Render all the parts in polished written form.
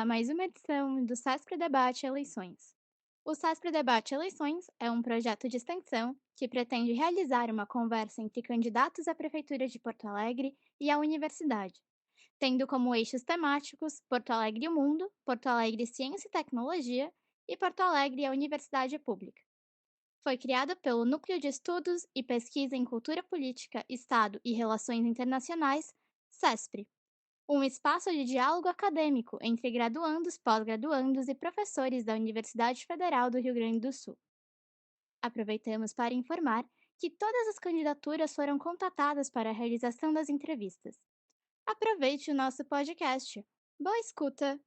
a mais uma edição do SESC Debate Eleições. O SESC Debate Eleições é um projeto de extensão que pretende realizar uma conversa entre candidatos à Prefeitura de Porto Alegre e à universidade, tendo como eixos temáticos Porto Alegre e o Mundo, Porto Alegre Ciência e Tecnologia e Porto Alegre e a Universidade Pública. Foi criada pelo Núcleo de Estudos e Pesquisa em Cultura Política, Estado e Relações Internacionais, SESPRE, um espaço de diálogo acadêmico entre graduandos, pós-graduandos e professores da Universidade Federal do Rio Grande do Sul. Aproveitamos para informar que todas as candidaturas foram contatadas para a realização das entrevistas. Aproveite o nosso podcast. Boa escuta!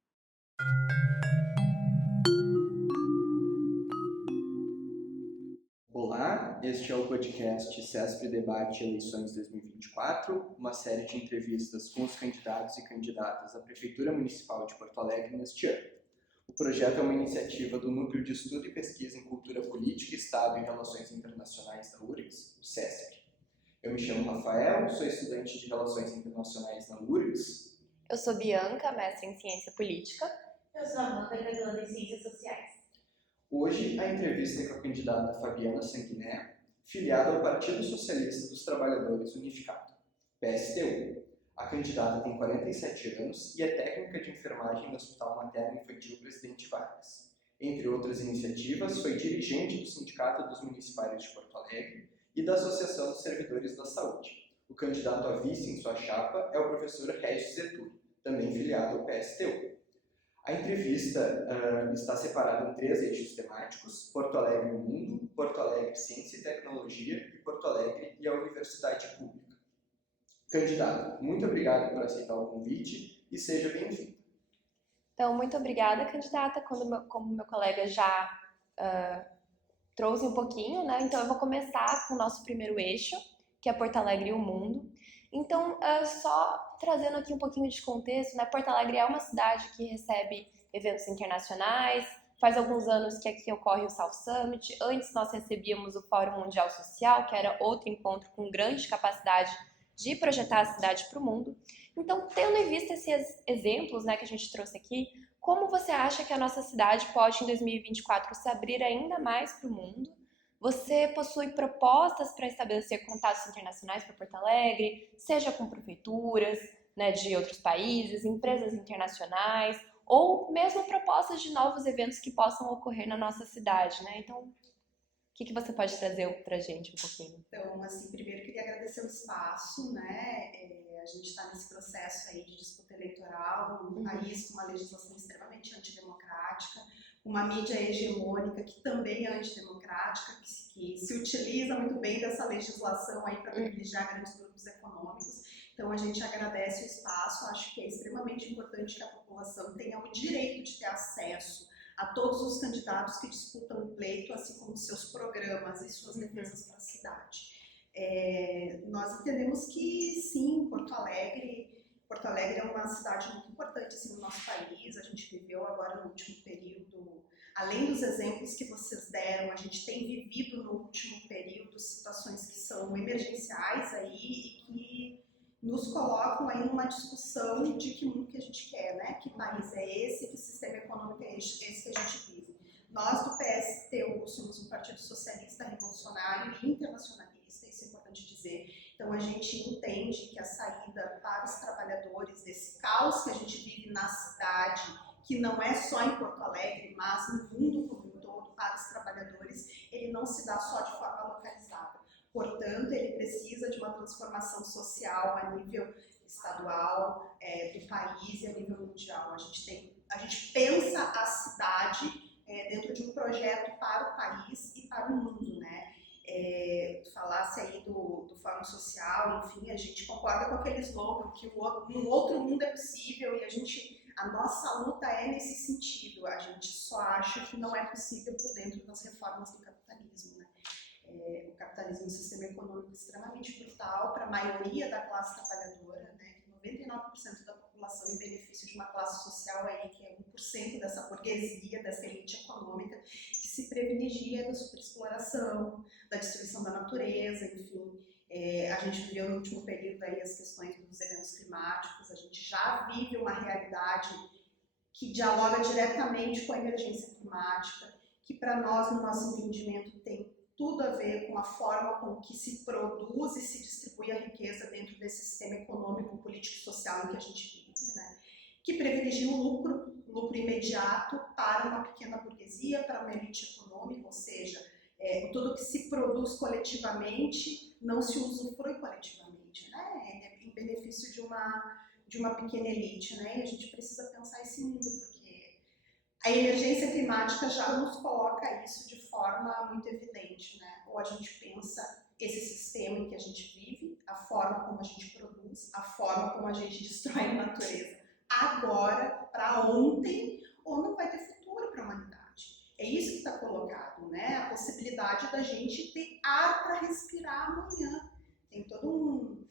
Olá, este é o podcast CESP Debate Eleições 2024, uma série de entrevistas com os candidatos e candidatas à Prefeitura Municipal de Porto Alegre neste ano. O projeto é uma iniciativa do Núcleo de Estudo e Pesquisa em Cultura Política, Estado e Relações Internacionais da URGS, o CESP. Eu me chamo Rafael, sou estudante de Relações Internacionais na URGS. Eu sou Bianca, mestre em Ciência Política. Eu sou Amanda, graduanda em Ciências Sociais. Hoje, a entrevista é com a candidata Fabiana Sanguiné, filiada ao Partido Socialista dos Trabalhadores Unificado, PSTU. A candidata tem 47 anos e é técnica de enfermagem no Hospital Materno Infantil Presidente Vargas. Entre outras iniciativas, foi dirigente do Sindicato dos Municipários de Porto Alegre e da Associação dos Servidores da Saúde. O candidato a vice em sua chapa é o professor Regis Zerturi, também filiado ao PSTU. A entrevista está separada em 3 eixos temáticos: Porto Alegre e o Mundo, Porto Alegre Ciência e Tecnologia e Porto Alegre e a Universidade Pública. Candidato, muito obrigado por aceitar o convite e seja bem-vindo. Então, muito obrigada, candidata. Como meu colega já trouxe um pouquinho, né? Então, eu vou começar com o nosso primeiro eixo, que é Porto Alegre e o Mundo. Então, só trazendo aqui um pouquinho de contexto, né? Porto Alegre é uma cidade que recebe eventos internacionais. Faz alguns anos que aqui ocorre o South Summit. Antes nós recebíamos o Fórum Mundial Social, que era outro encontro com grande capacidade de projetar a cidade para o mundo. Então, tendo em vista esses exemplos, né, que a gente trouxe aqui, como você acha que a nossa cidade pode, em 2024, se abrir ainda mais para o mundo? Você possui propostas para estabelecer contatos internacionais para Porto Alegre, seja com prefeituras, né, de outros países, empresas internacionais, ou mesmo propostas de novos eventos que possam ocorrer na nossa cidade, né? Então, o que você pode trazer para a gente um pouquinho? Então, assim, primeiro queria agradecer o espaço, né? A gente está nesse processo aí de disputa eleitoral, um país com uma legislação extremamente antidemocrática, uma mídia hegemônica que também é antidemocrática, que se utiliza muito bem dessa legislação aí para privilegiar grandes grupos econômicos. Então a gente agradece o espaço, acho que é extremamente importante que a população tenha o direito de ter acesso a todos os candidatos que disputam o pleito, assim como seus programas e suas defesas para a cidade. Nós entendemos que sim, Porto Alegre é uma cidade muito importante assim, no nosso país. A gente viveu agora no último período, além dos exemplos que vocês deram, a gente tem vivido no último período situações que são emergenciais aí e que nos colocam aí numa discussão de que mundo que a gente quer, né? Que país é esse, que sistema econômico é esse que a gente vive. Nós do PSTU somos um partido socialista, revolucionário e internacionalista, isso é importante dizer. Então a gente entende que a saída para os trabalhadores desse caos que a gente vive na cidade, que não é só em Porto Alegre, mas no mundo como um todo, para os trabalhadores, ele não se dá só de forma localizada. Portanto, ele precisa de uma transformação social a nível estadual, do país e a nível mundial. A gente pensa a cidade dentro de um projeto para o país e para o mundo, né? Falasse aí do Fórum Social, enfim, a gente concorda com aquele slogan que um outro mundo é possível e a nossa luta é nesse sentido. A gente só acha que não é possível por dentro das reformas do capitalismo, né? O capitalismo é um sistema econômico extremamente brutal para a maioria da classe trabalhadora, né? 99% da população em benefício de uma classe social aí, que é 1% dessa burguesia, dessa elite econômica, que se privilegia da superexploração, da destruição da natureza, enfim. A gente viveu no último período aí as questões dos eventos climáticos, a gente já vive uma realidade que dialoga diretamente com a emergência climática, que para nós, no nosso entendimento, tem tudo a ver com a forma com que se produz e se distribui a riqueza dentro desse sistema econômico, político e social em que a gente vive, né? Que privilegia o lucro imediato para uma pequena burguesia, para uma elite econômica, ou seja, tudo que se produz coletivamente não se usufrui coletivamente, né? É em benefício de uma pequena elite, né? E a gente precisa pensar esse mundo, porque a emergência climática já nos coloca isso de forma muito evidente, né? Ou a gente pensa esse sistema em que a gente vive, a forma como a gente produz, a forma como a gente destrói a natureza agora, para ontem, ou não vai ter futuro para a humanidade. É isso que está colocado, né? A possibilidade da gente ter ar para respirar amanhã. Tem todo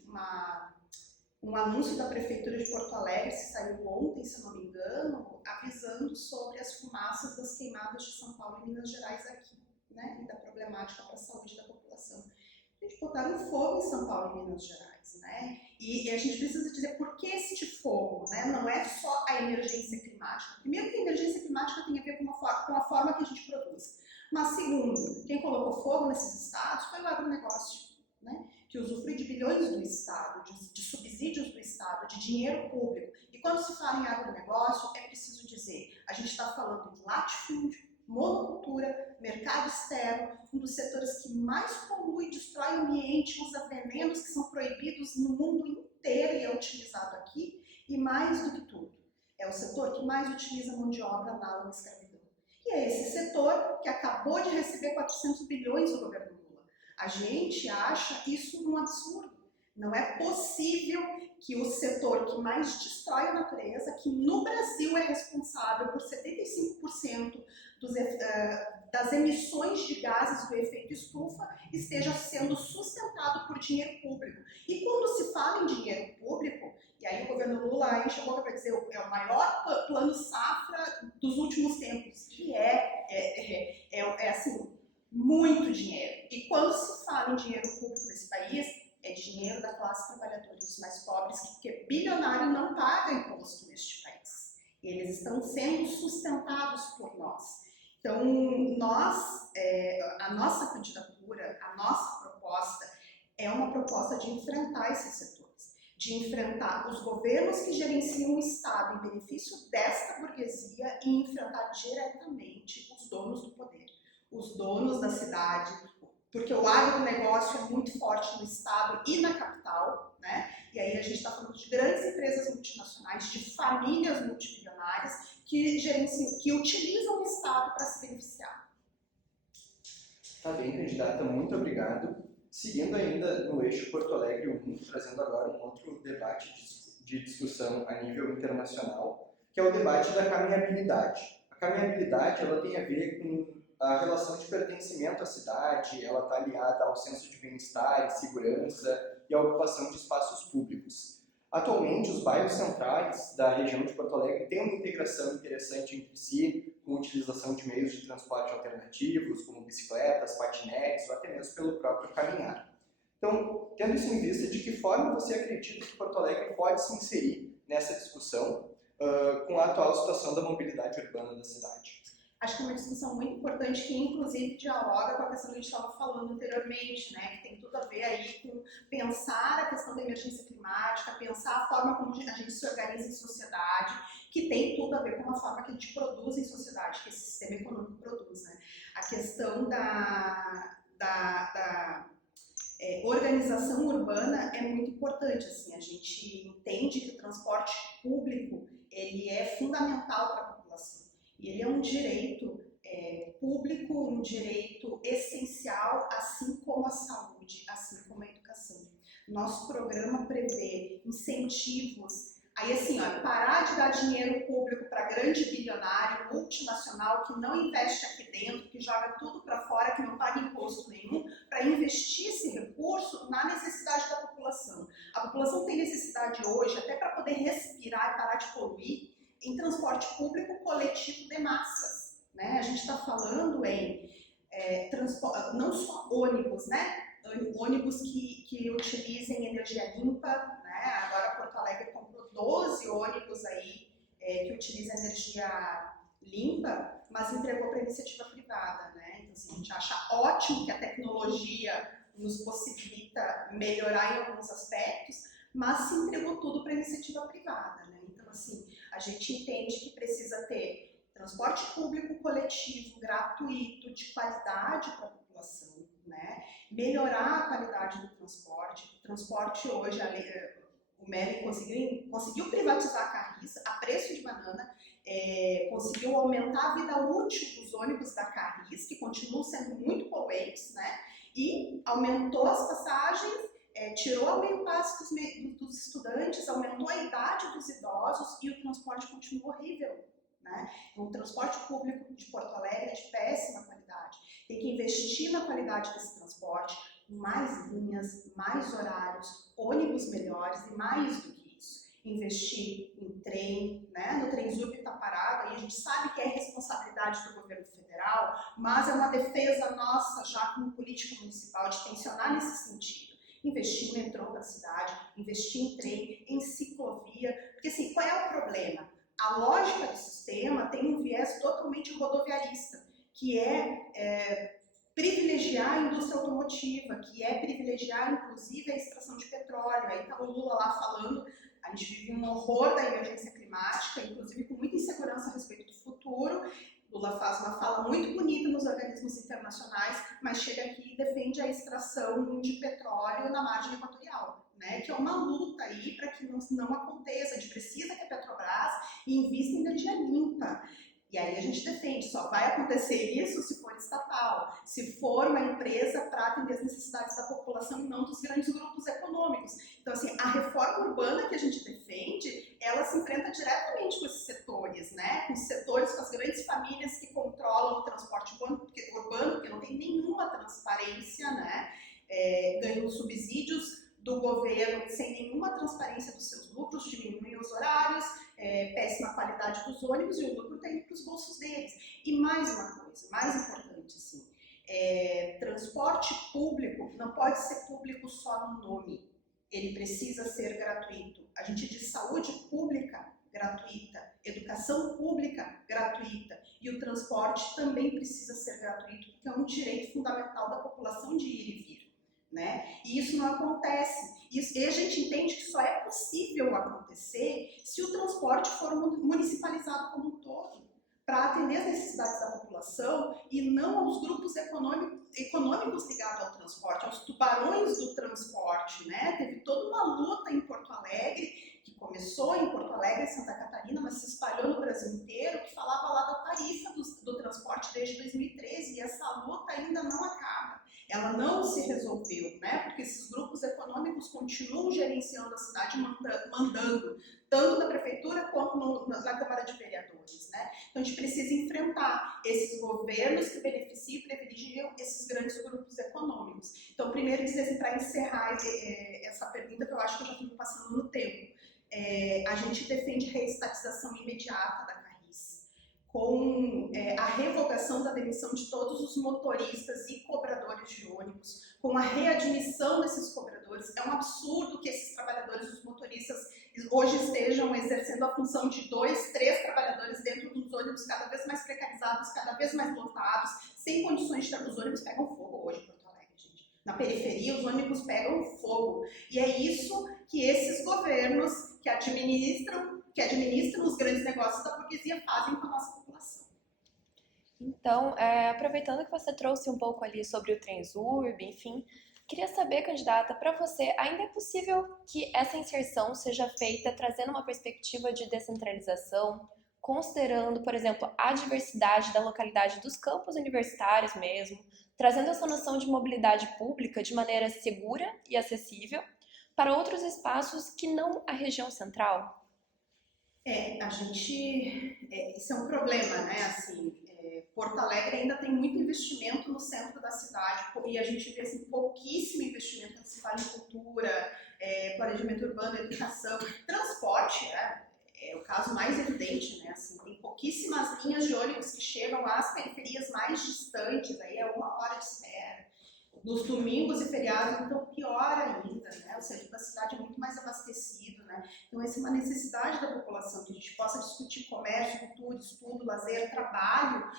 um anúncio da Prefeitura de Porto Alegre, que saiu ontem, se eu não me engano, avisando sobre as fumaças das queimadas de São Paulo e Minas Gerais aqui, né? E da problemática para a saúde da população. A gente botaram fogo em São Paulo e Minas Gerais, né? E a gente precisa dizer por que este fogo, né? Não é só a emergência climática. Primeiro que a emergência climática tem a ver com a forma que a gente produz. Mas segundo, quem colocou fogo nesses estados foi o agronegócio, né? Que usufrui de bilhões do Estado, de subsídios do Estado, de dinheiro público. E quando se fala em agronegócio, é preciso dizer, a gente está falando de latifúndio, monocultura, mercado externo, um dos setores que mais polui, destrói o ambiente, usa venenos que são proibidos no mundo inteiro e é utilizado aqui, e mais do que tudo, é o setor que mais utiliza mão de obra análoga à escravidão. E é esse setor que acabou de receber 400 bilhões do governo Lula. A gente acha isso um absurdo. Não é possível que o setor que mais destrói a natureza, que no Brasil é responsável por 75% das emissões de gases do efeito estufa, esteja sendo sustentado por dinheiro público. E quando se fala em dinheiro público, e aí o governo Lula enche a boca para dizer é o maior plano safra dos últimos tempos, que assim, muito dinheiro. E quando se fala em dinheiro público nesse país, é dinheiro da classe trabalhadora dos mais pobres, porque bilionário não paga imposto neste país. E eles estão sendo sustentados por nós. Então, a nossa candidatura, a nossa proposta é uma proposta de enfrentar esses setores, de enfrentar os governos que gerenciam o Estado em benefício desta burguesia e enfrentar diretamente os donos do poder, os donos da cidade, porque o agronegócio é muito forte no Estado e na capital, né? E aí a gente está falando de grandes empresas multinacionais, de famílias multibilionárias que utilizam o Estado para se beneficiar. Tá bem, candidata, muito obrigado. Seguindo ainda no eixo Porto Alegre e o mundo, trazendo agora um outro debate de discussão a nível internacional, que é o debate da caminhabilidade. A caminhabilidade ela tem a ver com a relação de pertencimento à cidade, ela está aliada ao senso de bem-estar, de segurança e à ocupação de espaços públicos. Atualmente, os bairros centrais da região de Porto Alegre têm uma integração interessante entre si, com a utilização de meios de transporte alternativos, como bicicletas, patinetes ou até mesmo pelo próprio caminhar. Então, tendo isso em vista, de que forma você acredita que Porto Alegre pode se inserir nessa discussão com a atual situação da mobilidade urbana da cidade? Acho que é uma discussão muito importante que, inclusive, dialoga com a questão que a gente estava falando anteriormente, né? Que tem tudo a ver aí com pensar a questão da emergência climática, pensar a forma como a gente se organiza em sociedade, que tem tudo a ver com a forma que a gente produz em sociedade, que esse sistema econômico produz, né? A questão da organização urbana é muito importante, assim, a gente entende que o transporte público ele é fundamental para a população. E ele é um direito público, um direito essencial, assim como a saúde, assim como a educação. Nosso programa prevê incentivos, aí assim, ó, parar de dar dinheiro público para grande bilionário, multinacional, que não investe aqui dentro, que joga tudo para fora, que não paga imposto nenhum, para investir esse recurso na necessidade da população. A população tem necessidade hoje, até para poder respirar e parar de poluir, em transporte público coletivo de massas, né? A gente está falando em não só ônibus, né? Ônibus que utilizem energia limpa, né? Agora Porto Alegre comprou 12 ônibus aí que utiliza energia limpa, mas entregou para a iniciativa privada, né? Então, assim, a gente acha ótimo que a tecnologia nos possibilita melhorar em alguns aspectos, mas se entregou tudo para a iniciativa privada, né? Então, assim, a gente entende que precisa ter transporte público coletivo, gratuito, de qualidade para a população, né? Melhorar a qualidade do transporte. O transporte hoje, o MERI conseguiu privatizar a Carris a preço de banana, conseguiu aumentar a vida útil dos ônibus da Carris, que continuam sendo muito poluentes, né? E aumentou as passagens, tirou o meio passe dos estudantes, aumentou a idade dos idosos e o transporte continua horrível, né? O transporte público de Porto Alegre é de péssima qualidade. Tem que investir na qualidade desse transporte, mais linhas, mais horários, ônibus melhores e mais do que isso. Investir em trem, né? No Transurb está parado, aí a gente sabe que é responsabilidade do governo federal, mas é uma defesa nossa já como política municipal de tensionar nesse sentido. Investir em metrô na cidade, investir em trem, em ciclovia, porque assim, qual é o problema? A lógica do sistema tem um viés totalmente rodoviarista, que é privilegiar a indústria automotiva, que é privilegiar, inclusive, a extração de petróleo. Aí está o Lula lá falando, a gente vive um horror da emergência climática, inclusive com muita insegurança a respeito do futuro. Lula faz uma fala muito bonita nos organismos internacionais, mas chega aqui e defende a extração de petróleo na margem equatorial, né? Que é uma luta aí para que não aconteça. A gente precisa que a Petrobras invista em energia limpa. E aí a gente defende, só vai acontecer isso se for estatal, se for uma empresa para atender as necessidades da população e não dos grandes grupos econômicos. Então, assim, a reforma urbana que a gente defende, ela se enfrenta diretamente com esses setores, né? Com os setores, com as grandes famílias que controlam o transporte urbano, porque não tem nenhuma transparência, né? Ganham subsídios do governo sem nenhuma transparência dos seus lucros, diminuem os horários, péssima qualidade dos ônibus e o lucro está indo para os bolsos deles. E mais uma coisa, mais importante, assim, transporte público não pode ser público só no nome, ele precisa ser gratuito. A gente diz saúde pública gratuita, educação pública gratuita e o transporte também precisa ser gratuito, porque é um direito fundamental da população de ir e vir, né? E isso não acontece. E a gente entende que só é possível acontecer se o transporte for municipalizado como um todo, para atender as necessidades da população e não aos grupos econômicos ligados ao transporte, aos tubarões do transporte, né? Teve toda uma luta em Porto Alegre, que começou em Porto Alegre, Santa Catarina, mas se espalhou no Brasil inteiro, que falava lá da tarifa do transporte desde 2013, e essa luta ainda não acaba. Ela não se resolveu, né? Porque esses grupos econômicos continuam gerenciando a cidade, mandando tanto na prefeitura quanto na Câmara de Vereadores, né? Então a gente precisa enfrentar esses governos que beneficiam e privilegiam esses grandes grupos econômicos. Então, primeiro dizer assim, para encerrar essa pergunta, que eu acho que eu já estou passando no tempo, a gente defende reestatização imediata da Carris, com a revogação da demissão de todos os motoristas e cobradores de ônibus, com a readmissão desses cobradores. É um absurdo que esses trabalhadores, os motoristas, hoje estejam exercendo a função de 2, 3 trabalhadores dentro dos ônibus cada vez mais precarizados, cada vez mais lotados, sem condições de... Os ônibus pegam fogo hoje em Porto Alegre, gente. Na periferia, os ônibus pegam fogo. E é isso que esses governos que administram os grandes negócios da burguesia fazem com a nossa população. Então, aproveitando que você trouxe um pouco ali sobre o Transurb, enfim, queria saber, candidata, para você, ainda é possível que essa inserção seja feita trazendo uma perspectiva de descentralização, considerando, por exemplo, a diversidade da localidade dos campos universitários mesmo, trazendo essa noção de mobilidade pública de maneira segura e acessível para outros espaços que não a região central? Isso é um problema, né? Assim, Porto Alegre ainda tem muito investimento no centro da cidade e a gente vê assim, pouquíssimo investimento quando se fala em cultura, planejamento urbano, educação, transporte, é o caso mais evidente, né? Assim, tem pouquíssimas linhas de ônibus que chegam às periferias mais distantes, aí é 1 hora de espera. nos domingos e feriados, então pior ainda, né? O centro da cidade é muito mais abastecido, né? Então essa é uma necessidade da população, que a gente possa discutir comércio, cultura, estudo, lazer, trabalho,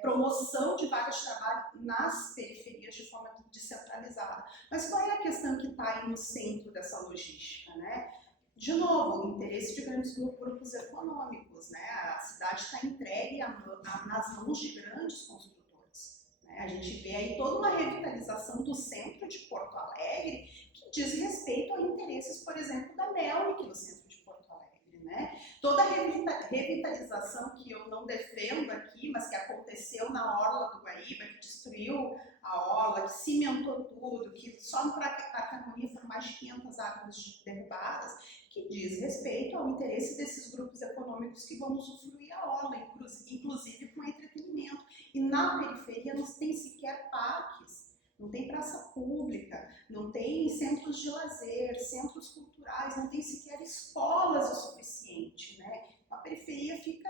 promoção de vagas de trabalho nas periferias de forma descentralizada. Mas qual é a questão que está aí no centro dessa logística, né? De novo, o interesse de grandes grupos econômicos, né? A cidade está entregue nas mãos de grandes construtores, né? A gente vê aí toda uma revitalização do centro de Porto Alegre que diz respeito a interesses, por exemplo, da Melnick no centro de Porto Alegre, né? Toda a revitalização que eu não defendo aqui, mas que aconteceu na orla do Guaíba, que destruiu a orla, que cimentou tudo, que só no Parque foram mais de 500 árvores derrubadas, que diz respeito ao interesse desses grupos econômicos que vão usufruir a orla, inclusive com entretenimento. E na periferia não tem sequer parques, não tem praça pública, não tem centros de lazer, centros culturais, não tem sequer escolas o suficiente, né? A periferia fica,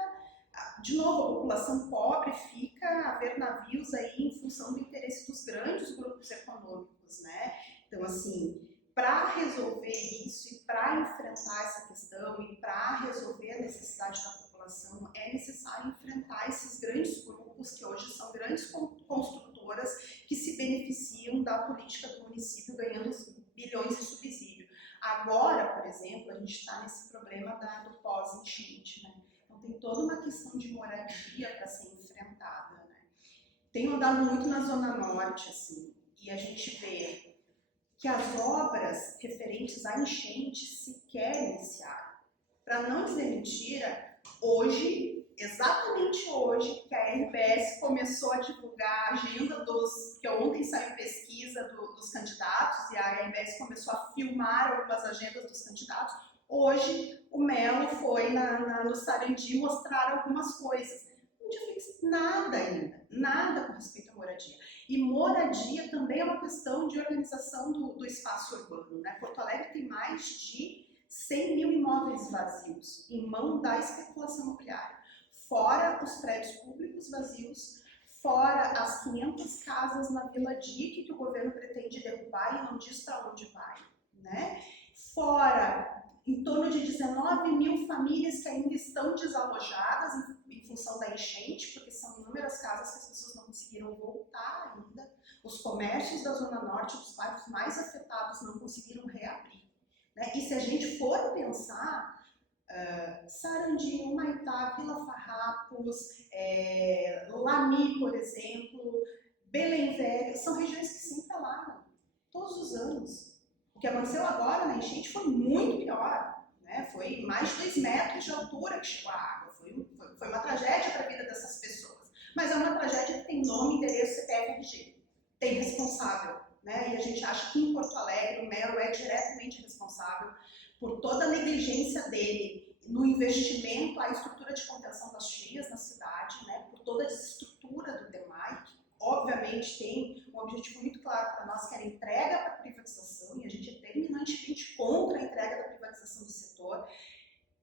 de novo, a população pobre fica a ver navios aí em função do interesse dos grandes grupos econômicos, né? Então, assim, para resolver isso e para enfrentar essa questão e para resolver a necessidade da população, é necessário enfrentar esses grandes grupos que hoje são grandes construtoras que se beneficiam da política do município ganhando bilhões de subsídio. Agora, por exemplo, a gente está nesse problema do pós-enchente, né? Então tem toda uma questão de moradia para ser enfrentada, né? Tenho andado muito na Zona Norte, assim, e a gente vê que as obras referentes à enchente sequer iniciaram. Para não dizer mentira, hoje, exatamente hoje, que a RBS começou a divulgar a agenda porque ontem saiu pesquisa dos candidatos e a RBS começou a filmar algumas agendas dos candidatos, hoje o Melo foi no Sarandi mostrar algumas coisas. Não fez nada ainda, nada com respeito à moradia. E moradia também é uma questão de organização do espaço urbano, né? Porto Alegre tem mais de 100 mil imóveis vazios em mão da especulação imobiliária, fora os prédios públicos vazios, fora as 500 casas na Vila Dique que o governo pretende derrubar e não diz para onde vai, né? Fora em torno de 19 mil famílias que ainda estão desalojadas em função da enchente, porque são inúmeras casas que as pessoas não conseguiram voltar ainda. Os comércios da Zona Norte, dos bairros mais afetados, não conseguiram reabrir, né? E se a gente for pensar, Sarandi, Humaitá, Vila Farrapos, Lamy, por exemplo, Belém Velho, são regiões que sempre alagam, todos os anos. O que aconteceu agora na enchente foi muito pior, né? Foi mais de 2 metros de altura que chegou a água. Foi uma tragédia para a vida dessas pessoas. Mas é uma tragédia que tem nome, endereço, CPF, RG. Tem responsável, né? E a gente acha que em Porto Alegre o Melo é diretamente responsável por toda a negligência dele no investimento, a estrutura de contenção das cheias na cidade, né? Por toda a desestrutura do DEMAI, que obviamente tem um objetivo muito claro para nós, que é a entrega para a privatização, e a gente é terminantemente contra a entrega da privatização do setor.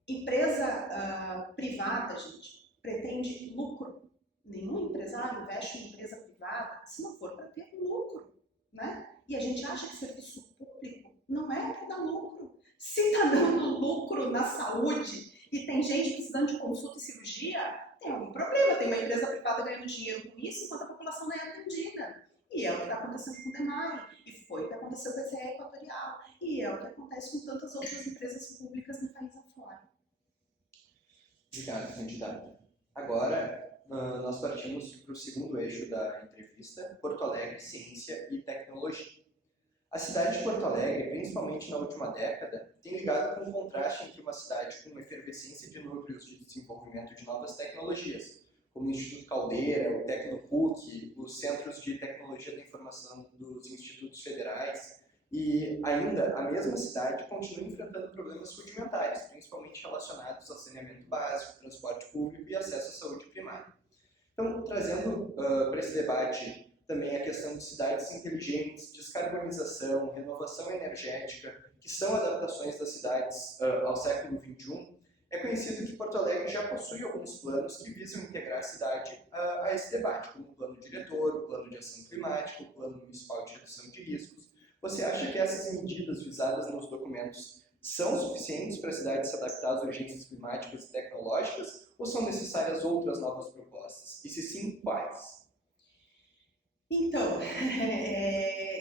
Empresa privada, gente, pretende lucro. Nenhum empresário investe em empresa privada se não for para ter lucro, né? E a gente acha que serviço público não é para dar lucro. Se está dando lucro na saúde e tem gente precisando de consulta e cirurgia, tem algum problema. Tem uma empresa privada ganhando dinheiro com isso enquanto a população não é atendida. E é o que está acontecendo com o DEMAI, e foi o que aconteceu com a SE Equatorial, e é o que acontece com tantas outras empresas públicas no país afora. Obrigado, candidato. Agora, nós partimos para o segundo eixo da entrevista, Porto Alegre, Ciência e Tecnologia. A cidade de Porto Alegre, principalmente na última década, tem ligado com o contraste entre uma cidade com uma efervescência de núcleos de desenvolvimento de novas tecnologias, como o Instituto Caldeira, o Tecnopuc, os Centros de Tecnologia da Informação dos Institutos Federais, e ainda a mesma cidade continua enfrentando problemas rudimentares, principalmente relacionados ao saneamento básico, transporte público e acesso à saúde primária. Então, trazendo para esse debate também a questão de cidades inteligentes, descarbonização, renovação energética, que são adaptações das cidades ao século XXI, É conhecido que Porto Alegre já possui alguns planos que visam integrar a cidade a esse debate, como o plano diretor, o plano de ação climática, o plano municipal de redução de riscos. Você acha que essas medidas visadas nos documentos são suficientes para a cidade se adaptar às urgências climáticas e tecnológicas, ou são necessárias outras novas propostas? E se sim, quais? Então,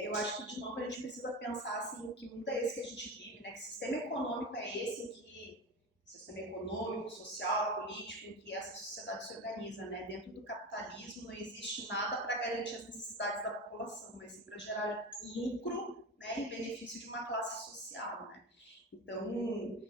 eu acho que de novo a gente precisa pensar assim, que mundo é esse que a gente vive, né? Que sistema econômico é esse em que sistema econômico, social, político, em que essa sociedade se organiza, né? Dentro do capitalismo não existe nada para garantir as necessidades da população, mas sim para gerar lucro, né, em benefício de uma classe social, né? Então,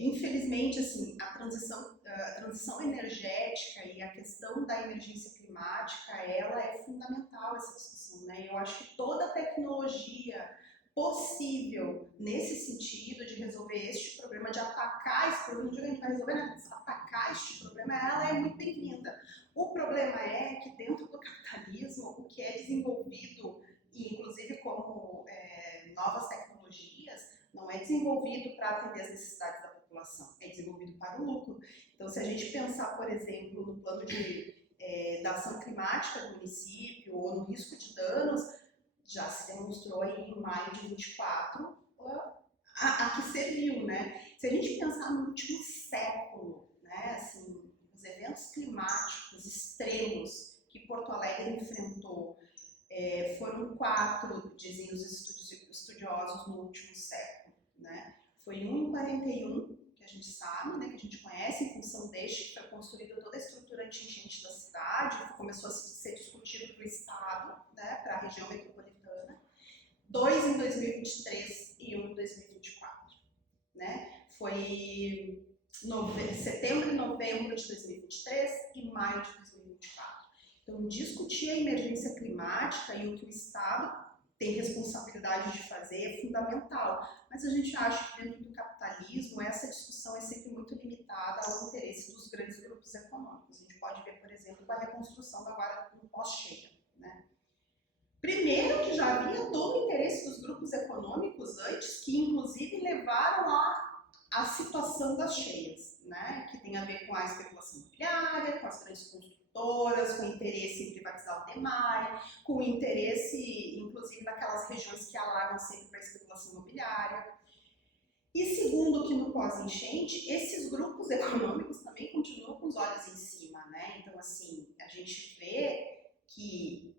infelizmente, assim, a transição energética e a questão da emergência climática, ela é fundamental, essa discussão, né? Eu acho que toda tecnologia possível nesse sentido de resolver este problema, de atacar esse problema, não digo que a gente vai resolver, né? Atacar este problema, ela é muito bem-vinda. O problema é que dentro do capitalismo, o que é desenvolvido, e inclusive como novas tecnologias, não é desenvolvido para atender as necessidades da população, é desenvolvido para o lucro. Então, se a gente pensar, por exemplo, no plano da ação climática do município ou no risco de danos, já se demonstrou aí em maio de 24 a que serviu, né? Se a gente pensar no último século, né, assim, os eventos climáticos extremos que Porto Alegre enfrentou foram 4, dizem os estudiosos, no último século, né? Foi um em 41, que a gente sabe, né, que a gente conhece, em função deste que foi construída toda a estrutura anti-enchente da cidade, começou a ser discutido para o Estado, né, para a região metropolitana. 2 em 2023 e 1 em 2024, né? Foi setembro e novembro de 2023 e maio de 2024. Então, discutir a emergência climática e o que o Estado tem responsabilidade de fazer é fundamental, mas a gente acha que dentro do capitalismo essa discussão é sempre muito limitada aos interesses dos grandes grupos econômicos. A gente pode ver, por exemplo, com a reconstrução agora no pós-cheia, né? Primeiro que já havia todo o interesse dos grupos econômicos antes, que inclusive levaram à situação das cheias, né? Que tem a ver com a especulação imobiliária, com as grandes construtoras, com interesse em privatizar o DEMAI, com interesse, inclusive, naquelas regiões que alagam sempre para a especulação imobiliária. E segundo, que no pós-enchente, esses grupos econômicos também continuam com os olhos em cima, né? Então, assim, a gente vê que,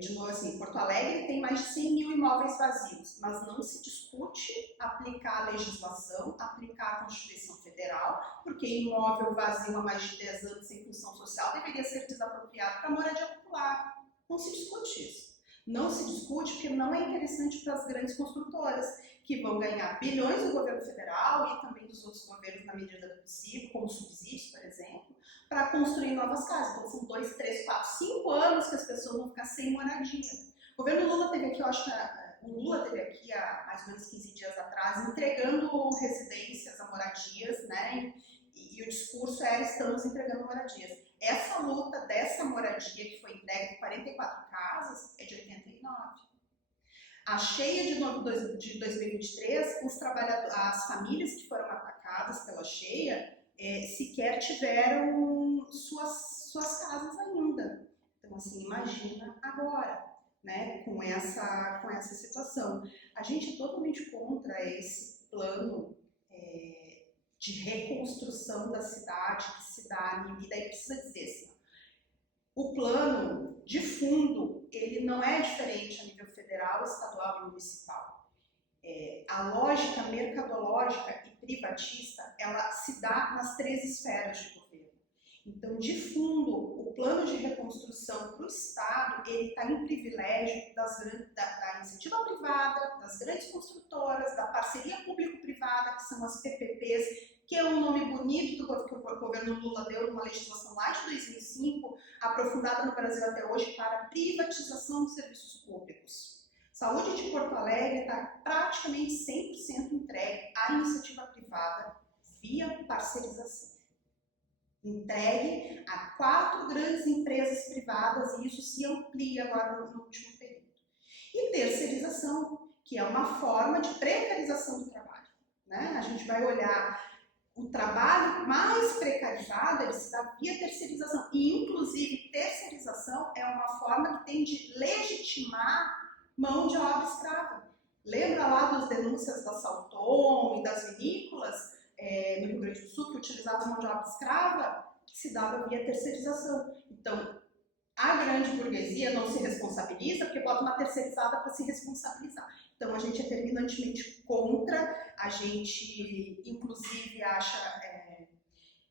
de novo, assim, Porto Alegre tem mais de 100 mil imóveis vazios, mas não se discute aplicar a legislação, aplicar a Constituição Federal, porque imóvel vazio há mais de 10 anos sem função social deveria ser desapropriado para moradia popular. Não se discute isso. Não se discute porque não é interessante para as grandes construtoras, que vão ganhar bilhões do governo federal e também dos outros governos na medida do possível, como subsídios, por exemplo, para construir novas casas. Então são 2, 3, 4, 5 anos que as pessoas vão ficar sem moradia. O governo Lula teve aqui, eu acho que o Lula teve aqui há mais ou menos 15 dias atrás, entregando residências a moradias, né? E o discurso era: estamos entregando moradias. Essa luta dessa moradia que foi entregue de 44 casas é de 89. A cheia de 2023, as famílias que foram atacadas pela cheia sequer tiveram suas casas ainda. Então, assim, imagina agora, né, com essa situação. A gente é totalmente contra esse plano de reconstrução da cidade que se dá, e daí precisa dizer assim, o plano de fundo, ele não é diferente a nível federal, estadual e municipal. A lógica mercadológica e privatista, ela se dá nas 3 esferas de governo. Então, de fundo, o plano de reconstrução para o Estado, ele está em privilégio da iniciativa privada, das grandes construtoras, da parceria público-privada, que são as PPPs, que é um nome bonito que o governo Lula deu numa legislação lá de 2005, aprofundada no Brasil até hoje, para privatização de serviços públicos. Saúde de Porto Alegre está praticamente 100% entregue à iniciativa privada via parcerização. Entregue a 4 grandes empresas privadas, e isso se amplia agora no último período. E terceirização, que é uma forma de precarização do trabalho, né? A gente vai olhar o trabalho mais precarizado ele se dá via terceirização. E, inclusive, terceirização é uma forma que tem de legitimar mão de obra escrava. Lembra lá das denúncias da Salton e das vinícolas no Rio Grande do Sul, que utilizavam mão de obra escrava, que se dava via terceirização. Então, a grande burguesia não se responsabiliza porque bota uma terceirizada para se responsabilizar. Então, a gente é terminantemente contra, a gente, inclusive, acha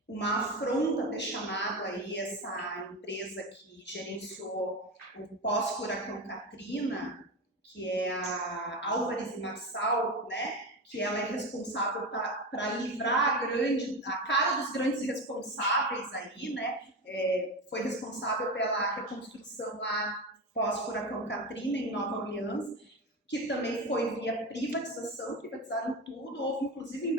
uma afronta ter chamado aí essa empresa que gerenciou o pós-furacão Katrina, que é a Álvares e Marçal, né? Que ela é responsável para livrar a cara dos grandes responsáveis aí, né? Foi responsável pela reconstrução lá pós-furacão Katrina em Nova Orleans, que também foi via privatização, privatizaram tudo, houve inclusive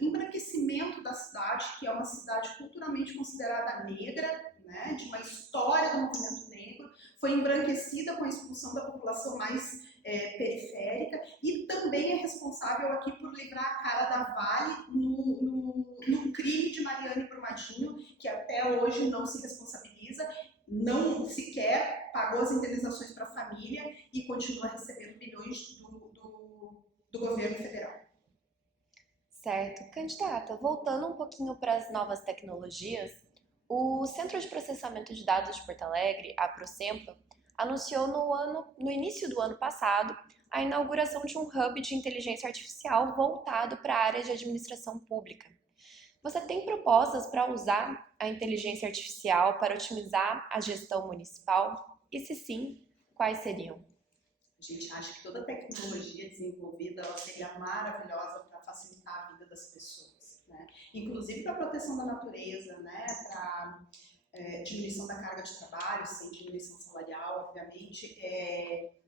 embranquecimento da cidade, que é uma cidade culturalmente considerada negra, né, de uma história do movimento negro, foi embranquecida com a expulsão da população mais periférica e também é responsável aqui por livrar a cara da Vale no crime de Mariane Brumadinho, que até hoje não se responsabiliza, não sequer pagou as indenizações para a família e continua recebendo bilhões do governo federal. Certo. Candidata, voltando um pouquinho para as novas tecnologias, o Centro de Processamento de Dados de Porto Alegre, a Procempa, anunciou no início do ano passado a inauguração de um hub de inteligência artificial voltado para a área de administração pública. Você tem propostas para usar a inteligência artificial para otimizar a gestão municipal? E se sim, quais seriam? A gente acha que toda tecnologia desenvolvida ela seria maravilhosa para facilitar a vida das pessoas, né? Inclusive para a proteção da natureza, né? Para diminuição da carga de trabalho, sem diminuição salarial, obviamente,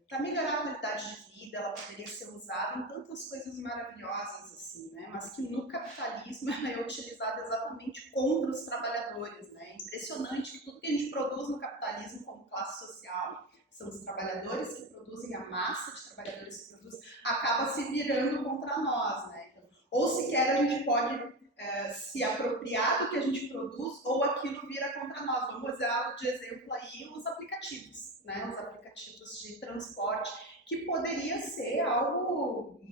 para melhorar a qualidade de vida, ela poderia ser usada em tantas coisas maravilhosas assim, né? Mas que no capitalismo ela é utilizada exatamente contra os trabalhadores, né? É impressionante que tudo que a gente produz no capitalismo como classe social, são os trabalhadores que produzem, a massa de trabalhadores que produz, acaba se virando contra nós, né? Então, ou sequer a gente pode se apropriar do que a gente produz ou aquilo vira contra nós. Vamos usar de exemplo aí os aplicativos, né? Os aplicativos de transporte, que poderia ser algo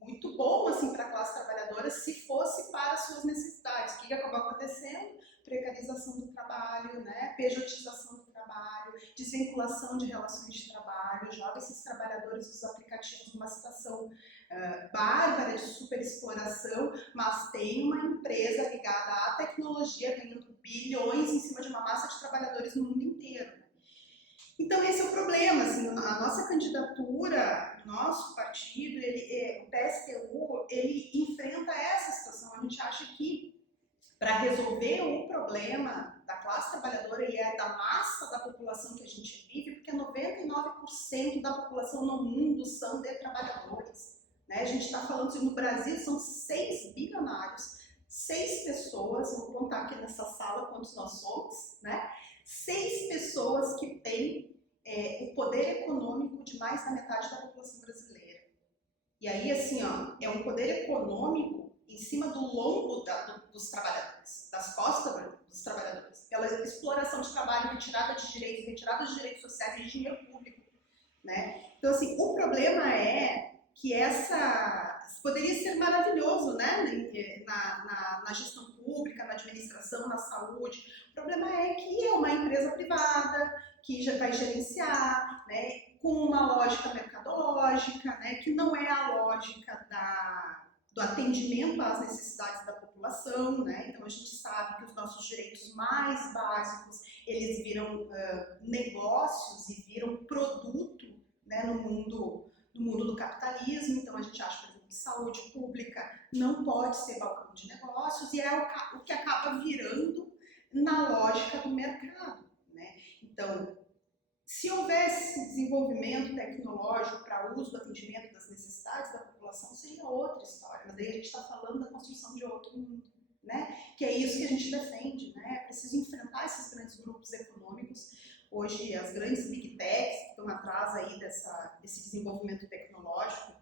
muito bom assim, para a classe trabalhadora se fosse para as suas necessidades. O que acabou acontecendo? Precarização do trabalho, né? Pejotização do trabalho, desvinculação de relações de trabalho, joga esses trabalhadores dos aplicativos numa situação bárbara de superexploração, mas tem uma empresa ligada à tecnologia ganhando bilhões em cima de uma massa de trabalhadores no mundo inteiro. Então esse é o problema, assim, a nossa candidatura, nosso partido, o PSTU, ele enfrenta essa situação. A gente acha que para resolver o problema da classe trabalhadora e da massa da população que a gente vive, porque 99% da população no mundo são de trabalhadores. Né? A gente está falando assim, no Brasil são 6 bilionários, 6 pessoas, vou contar aqui nessa sala quantos nós somos, né? 6 pessoas que têm o poder econômico de mais da metade da população brasileira. E aí, assim, ó, é um poder econômico em cima do lombo dos trabalhadores, das costas dos trabalhadores, pela exploração de trabalho, retirada de direitos sociais e dinheiro público, né? Então, assim, o problema é que poderia ser maravilhoso, né, na gestão pública, na administração, na saúde. O problema é que é uma empresa privada que já vai gerenciar, né, com uma lógica mercadológica, né, que não é a lógica do atendimento às necessidades da população, né? Então a gente sabe que os nossos direitos mais básicos eles viram negócios e viram produto, né, no mundo do capitalismo. Então a gente acha, por exemplo, que saúde pública não pode ser balcão de negócios e é o que acaba virando na lógica do mercado, né? Então, se houvesse desenvolvimento tecnológico para uso do atendimento das necessidades da população, seria outra história, mas aí a gente está falando da construção de outro mundo, né? Que é isso que a gente defende, né? É preciso enfrentar esses grandes grupos econômicos. Hoje, as grandes big techs que estão atrás aí desse desenvolvimento tecnológico,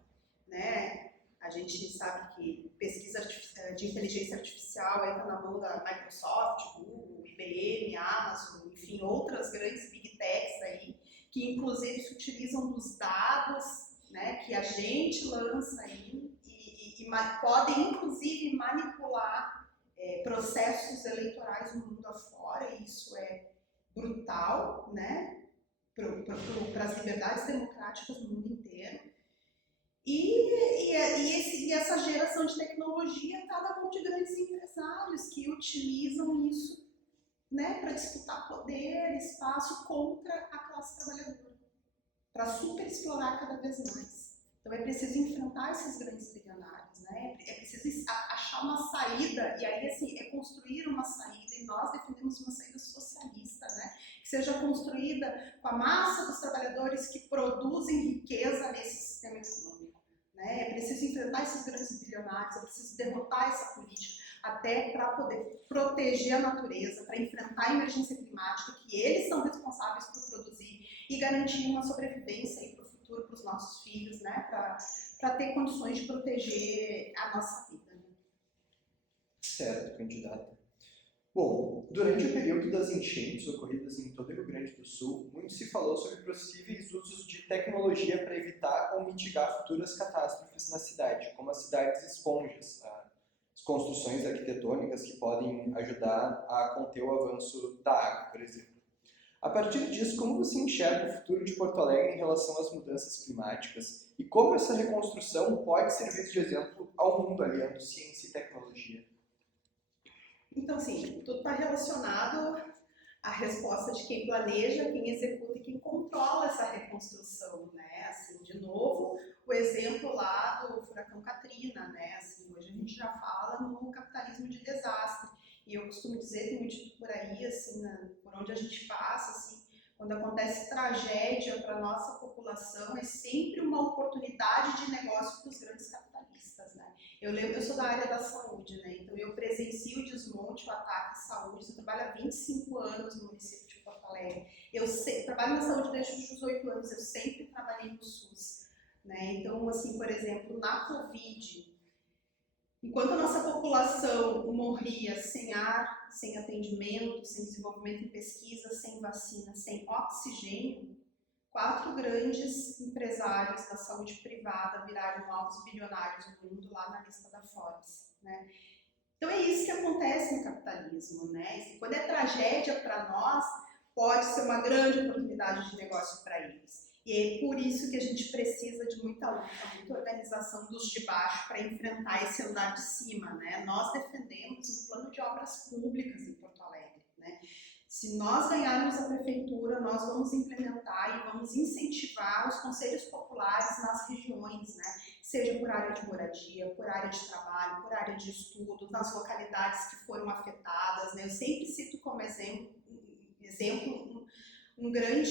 né? A gente sabe que pesquisa de inteligência artificial entra na mão da Microsoft, Google, IBM, Amazon, enfim, outras grandes big techs aí, que inclusive se utilizam dos dados, né, que a gente lança aí e podem inclusive manipular processos eleitorais no mundo afora, e isso é brutal, né, para as liberdades democráticas no mundo inteiro. E essa geração de tecnologia está na mão de grandes empresários que utilizam isso, né, para disputar poder, espaço contra a classe trabalhadora, para superexplorar cada vez mais. Então é preciso enfrentar esses grandes bilionários, né? É preciso achar uma saída, e aí assim, é construir uma saída, e nós defendemos uma saída socialista, né? Que seja construída com a massa dos trabalhadores que produzem riqueza nesse sistema econômico, né? É preciso enfrentar esses grandes bilionários, é preciso derrotar essa política, até para poder proteger a natureza, para enfrentar a emergência climática, que eles são responsáveis por produzir, e garantir uma sobrevivência para o futuro, para os nossos filhos, né? Para ter condições de proteger a nossa vida. Né? Certo, candidata. Bom, durante o período das enchentes ocorridas em todo o Rio Grande do Sul, muito se falou sobre possíveis usos de tecnologia para evitar ou mitigar futuras catástrofes na cidade, como as cidades esponjas, as construções arquitetônicas que podem ajudar a conter o avanço da água, por exemplo. A partir disso, como você enxerga o futuro de Porto Alegre em relação às mudanças climáticas e como essa reconstrução pode servir de exemplo ao mundo aliando ciência e tecnologia? Então, assim, tudo está relacionado à resposta de quem planeja, quem executa e quem controla essa reconstrução, né? Assim, de novo, o exemplo lá do furacão Katrina, né? Assim, hoje a gente já fala no capitalismo de desastre. E eu costumo dizer, tem um dito por aí, assim, por onde a gente passa, assim, quando acontece tragédia para a nossa população, é sempre uma oportunidade de negócio para os grandes capitalistas, né? Eu sou da área da saúde, né? Então eu presencio o desmonte, o ataque à saúde. Eu trabalho há 25 anos no município de Porto Alegre. Trabalho na saúde desde os 18 anos, eu sempre trabalhei no SUS, né? Então, assim, por exemplo, na Covid, enquanto a nossa população morria sem ar, sem atendimento, sem desenvolvimento em pesquisa, sem vacina, sem oxigênio, 4 grandes empresários da saúde privada viraram novos bilionários no mundo lá na lista da Forbes, né? Então é isso que acontece no capitalismo, né? E quando é tragédia para nós, pode ser uma grande oportunidade de negócio para eles. E é por isso que a gente precisa de muita luta, muita organização dos de baixo para enfrentar esse andar de cima, né? Nós defendemos um plano de obras públicas em Porto Alegre, né? Se nós ganharmos a prefeitura, nós vamos implementar e vamos incentivar os conselhos populares nas regiões, né? Seja por área de moradia, por área de trabalho, por área de estudo, nas localidades que foram afetadas, né? Eu sempre cito como exemplo uma grande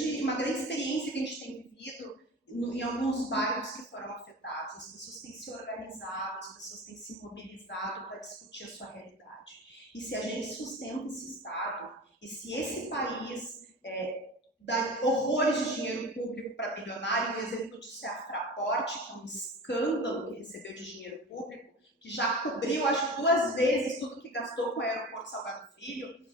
experiência que a gente tem vivido em alguns bairros que foram afetados. As pessoas têm se organizado, as pessoas têm se mobilizado para discutir a sua realidade. E se a gente sustenta esse Estado, e se esse país dá horrores de dinheiro público para bilionário, o exemplo disso é a Fraport, que é um escândalo que recebeu de dinheiro público, que já cobriu, acho, 2 vezes tudo que gastou com o aeroporto Salgado Filho.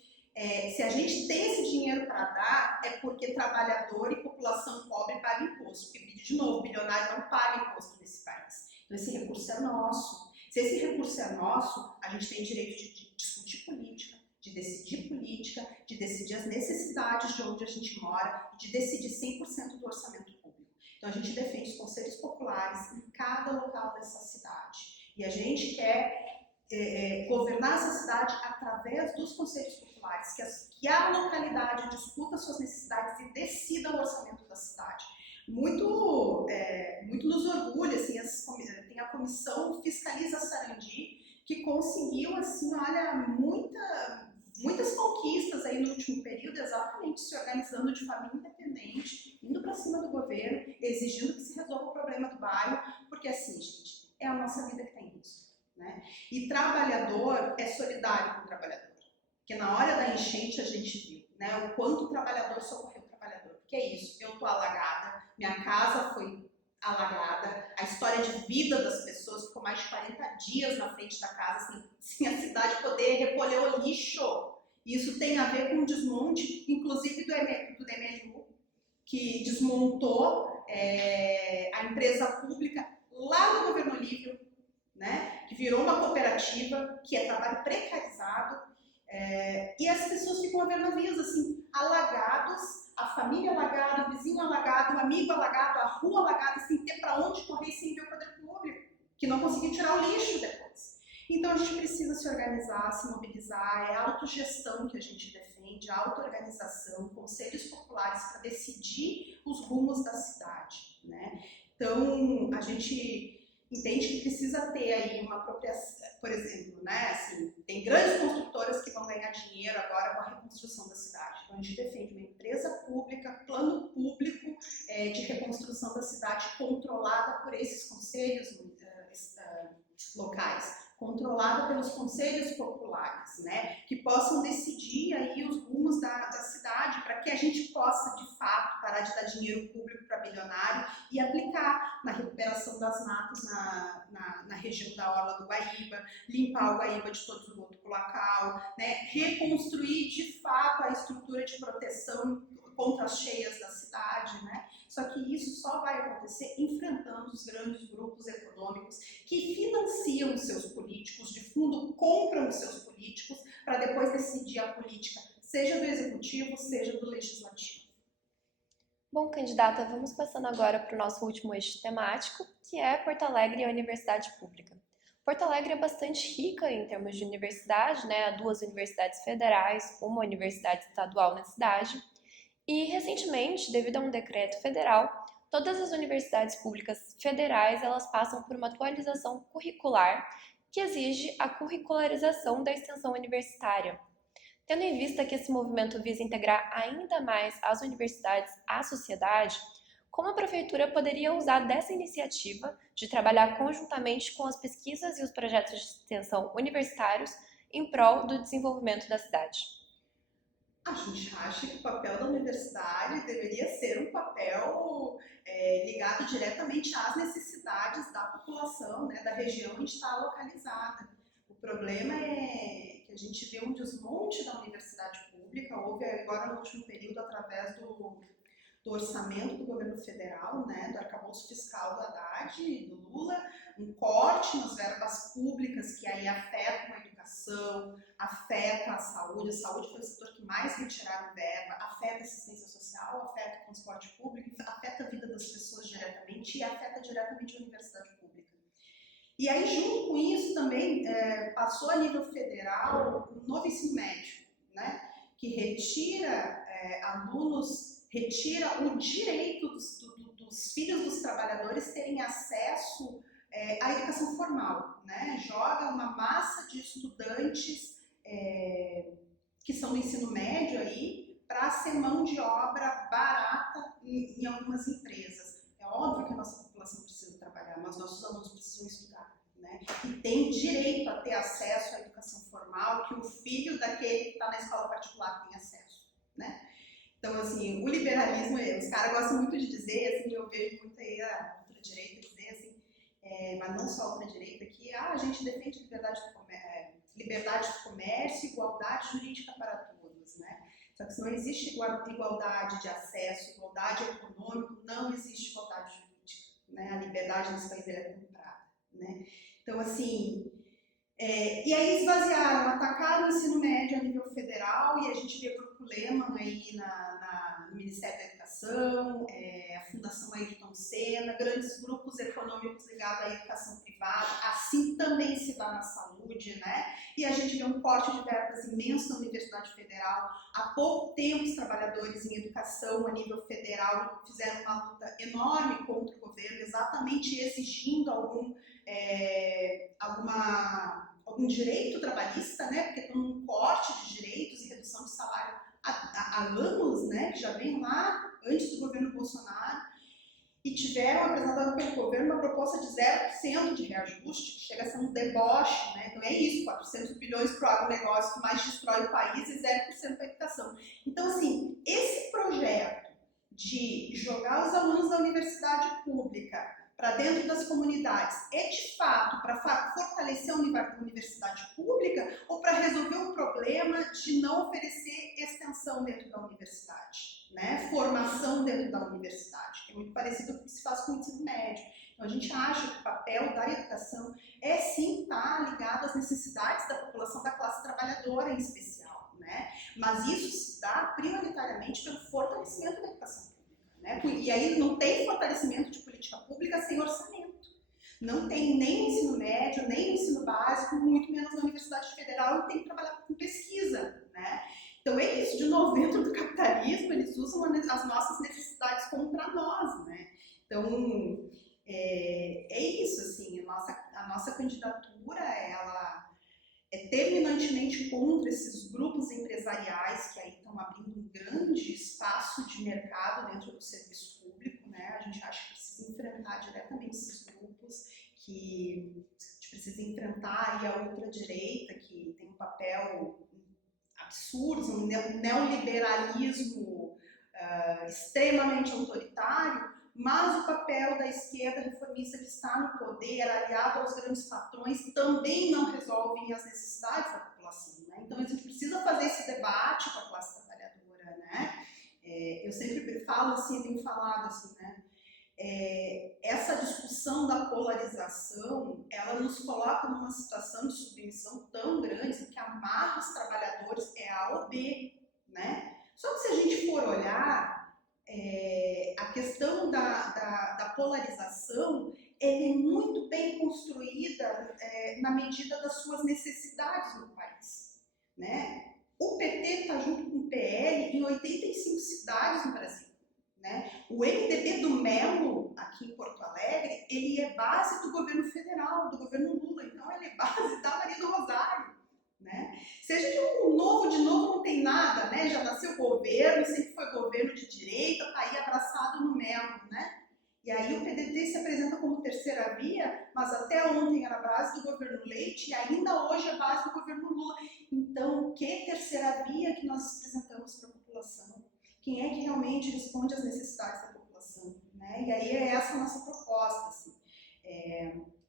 Se a gente tem esse dinheiro para dar, é porque trabalhador e população pobre pagam imposto. Porque, de novo, bilionário não paga imposto nesse país. Então, esse recurso é nosso. Se esse recurso é nosso, a gente tem direito de discutir política, de decidir as necessidades de onde a gente mora e de decidir 100% do orçamento público. Então, a gente defende os conselhos populares em cada local dessa cidade. E a gente quer governar essa cidade através dos conselhos populares, que a localidade discuta suas necessidades e decida o orçamento da cidade. Muito nos orgulha, assim, tem a comissão Fiscaliza Sarandi, que conseguiu, assim, olha, muitas conquistas aí no último período, exatamente se organizando de forma independente, indo para cima do governo, exigindo que se resolva o problema do bairro, porque assim, gente, é a nossa vida que está em risco, né? E trabalhador é solidário com o trabalhador, porque na hora da enchente a gente viu, né, o quanto o trabalhador socorreu o trabalhador, porque é isso, eu estou alagada, minha casa foi alagada, a história de vida das pessoas ficou mais de 40 dias na frente da casa sem a cidade poder recolher o lixo. Isso tem a ver com o desmonte, inclusive do MLU, que desmontou a empresa pública lá no Governo Olívio, né, que virou uma cooperativa, que é trabalho precarizado, e as pessoas ficam a ver navios, assim, alagados, a família alagada, o vizinho alagado, o amigo alagado, a rua alagada, sem ter para onde correr, sem ver o poder público, que não conseguiu tirar o lixo depois. Então a gente precisa se organizar, se mobilizar, é a autogestão que a gente defende, a auto-organização, conselhos populares para decidir os rumos da cidade, né? Então a gente entende que precisa ter aí uma apropriação, por exemplo, né, assim, tem grandes construtoras que vão ganhar dinheiro agora com a reconstrução da cidade. Então a gente defende uma empresa pública, plano público de reconstrução da cidade controlada por esses conselhos locais, controlada pelos conselhos populares, né, que possam decidir aí os rumos da cidade para que a gente possa, de fato, parar de dar dinheiro público para bilionário e aplicar na recuperação das matas na região da Orla do Guaíba, limpar o Guaíba de todo esgoto local, né, reconstruir de fato a estrutura de proteção contra as cheias da cidade, né? Só que isso só vai acontecer enfrentando os grandes grupos econômicos que financiam os seus políticos, de fundo compram os seus políticos para depois decidir a política, seja do executivo, seja do legislativo. Bom, candidata, vamos passando agora para o nosso último eixo temático, que é Porto Alegre e a universidade pública. Porto Alegre é bastante rica em termos de universidade, né? Há 2 universidades federais, uma universidade estadual na cidade. E, recentemente, devido a um decreto federal, todas as universidades públicas federais elas passam por uma atualização curricular que exige a curricularização da extensão universitária. Tendo em vista que esse movimento visa integrar ainda mais as universidades à sociedade, como a Prefeitura poderia usar dessa iniciativa de trabalhar conjuntamente com as pesquisas e os projetos de extensão universitários em prol do desenvolvimento da cidade? A gente acha que o papel da universidade deveria ser um papel ligado diretamente às necessidades da população, né, da região onde está localizada. O problema é que a gente vê um desmonte da universidade pública, houve agora no último período, através do orçamento do governo federal, né, do arcabouço fiscal do Haddad e do Lula, um corte nas verbas públicas que aí afetam a educação, afeta a saúde foi o setor que mais retiraram verba, afeta a assistência social, afeta o transporte público, afeta a vida das pessoas diretamente e afeta diretamente a universidade pública. E aí, junto com isso, também passou a nível federal um novo ensino médio, né, que retira retira o direito dos filhos dos trabalhadores terem acesso à educação formal, né? Joga uma massa de estudantes que são do ensino médio aí para ser mão de obra barata em algumas empresas. É óbvio que a nossa população precisa trabalhar, mas nossos alunos precisam estudar, né? E tem direito a ter acesso à educação formal que o filho daquele que está na escola particular tem acesso, né? Então, assim, o liberalismo, os caras gostam muito de dizer, assim, eu vejo muito aí a ultradireita dizer, assim, mas não só a ultradireita, que a gente defende liberdade do comércio, igualdade jurídica para todos, né? Só que se não existe igualdade de acesso, igualdade econômica, não existe igualdade jurídica, né? A liberdade nesse país é comprada, né? Então, assim, e aí esvaziaram, atacaram o ensino médio a nível federal e a gente vê o Grupo Lehman aí no Ministério da Educação, a Fundação Ayrton Senna, grandes grupos econômicos ligados à educação privada, assim também se dá na saúde, né? E a gente vê um corte de verbas imenso na Universidade Federal. Há pouco tempo os trabalhadores em educação a nível federal fizeram uma luta enorme contra o governo, exatamente exigindo algum direito trabalhista, né? Porque tem um corte de direitos e redução de salário há anos, né? Que já vem lá antes do governo Bolsonaro, e tiveram apresentado pelo governo uma proposta de 0% de reajuste, que chega a ser um deboche, né? Então é isso, 400 bilhões para o agronegócio que mais destrói o país e 0% para a educação. Então, assim, esse projeto de jogar os alunos da universidade pública para dentro das comunidades é de fato para fortalecer a universidade pública ou para resolver o problema de não oferecer extensão dentro da universidade, né? Formação dentro da universidade, que é muito parecido com o que se faz com o ensino médio. Então a gente acha que o papel da educação é sim estar ligado às necessidades da população, da classe trabalhadora em especial, né? Mas isso se dá prioritariamente pelo fortalecimento da educação pública, né? E aí não tem fortalecimento de política pública sem orçamento. Não tem nem ensino médio, nem ensino básico, muito menos na Universidade Federal, e tem que trabalhar com pesquisa, né? Então é isso, de novo, dentro do capitalismo, eles usam as nossas necessidades contra nós, né? Então, é isso, assim, a nossa candidatura, ela é terminantemente contra esses grupos empresariais que aí estão abrindo um grande espaço de mercado dentro do serviço público, né? A gente acha que precisa enfrentar diretamente esses grupos, que a gente precisa enfrentar aí a ultradireita, que tem um papel absurdo, um neoliberalismo extremamente autoritário, mas o papel da esquerda reformista que está no poder, aliado aos grandes patrões, também não resolvem as necessidades da população, né? Então a gente precisa fazer esse debate com a classe trabalhadora, né? Eu sempre falo assim, tenho falado assim, né? Essa discussão da polarização, ela nos coloca numa situação de submissão tão grande que amarra os trabalhadores A ou B, né? Só que se a gente for olhar, a questão da polarização é muito bem construída na medida das suas necessidades no país, né? O PT está junto com o PL em 85 cidades no Brasil, né? O MDB do Melo, aqui em Porto Alegre, ele é base do governo federal, do governo Lula, então ele é base da Maria do Rosário, né? Se a gente de novo não tem nada, né? Já nasceu governo, sempre foi governo de direita, tá aí abraçado no Melo, né? E aí o PDT se apresenta como terceira via, mas até ontem era base do governo Leite e ainda hoje é base do governo Lula. Então, que terceira via que nós apresentamos para a população? Quem é que realmente responde às necessidades da população, né? E aí é essa a nossa proposta, assim.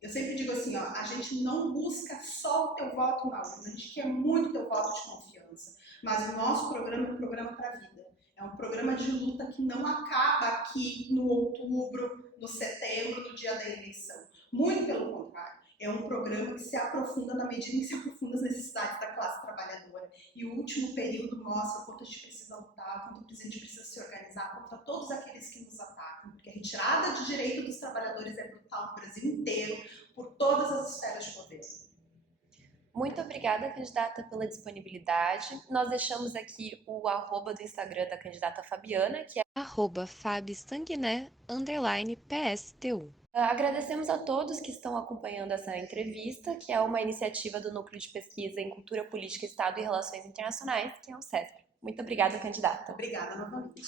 Eu sempre digo assim, ó, a gente não busca só o teu voto na urna, a gente quer muito o teu voto de confiança, mas o nosso programa é um programa para a vida. É um programa de luta que não acaba aqui no outubro, no setembro, no dia da eleição. Muito pelo contrário. É um programa que se aprofunda na medida em que se aprofunda as necessidades da classe trabalhadora. E o último período mostra o quanto a gente precisa lutar, o quanto a gente precisa se organizar contra todos aqueles que nos atacam. Porque a retirada de direito dos trabalhadores é brutal no Brasil inteiro, por todas as esferas de poder. Muito obrigada, candidata, pela disponibilidade. Nós deixamos aqui o arroba do Instagram da candidata Fabiana, que é @fabstanguiné_PSTU. Agradecemos a todos que estão acompanhando essa entrevista, que é uma iniciativa do Núcleo de Pesquisa em Cultura Política, Estado e Relações Internacionais, que é o CESP. Muito obrigada, candidata. Obrigada novamente.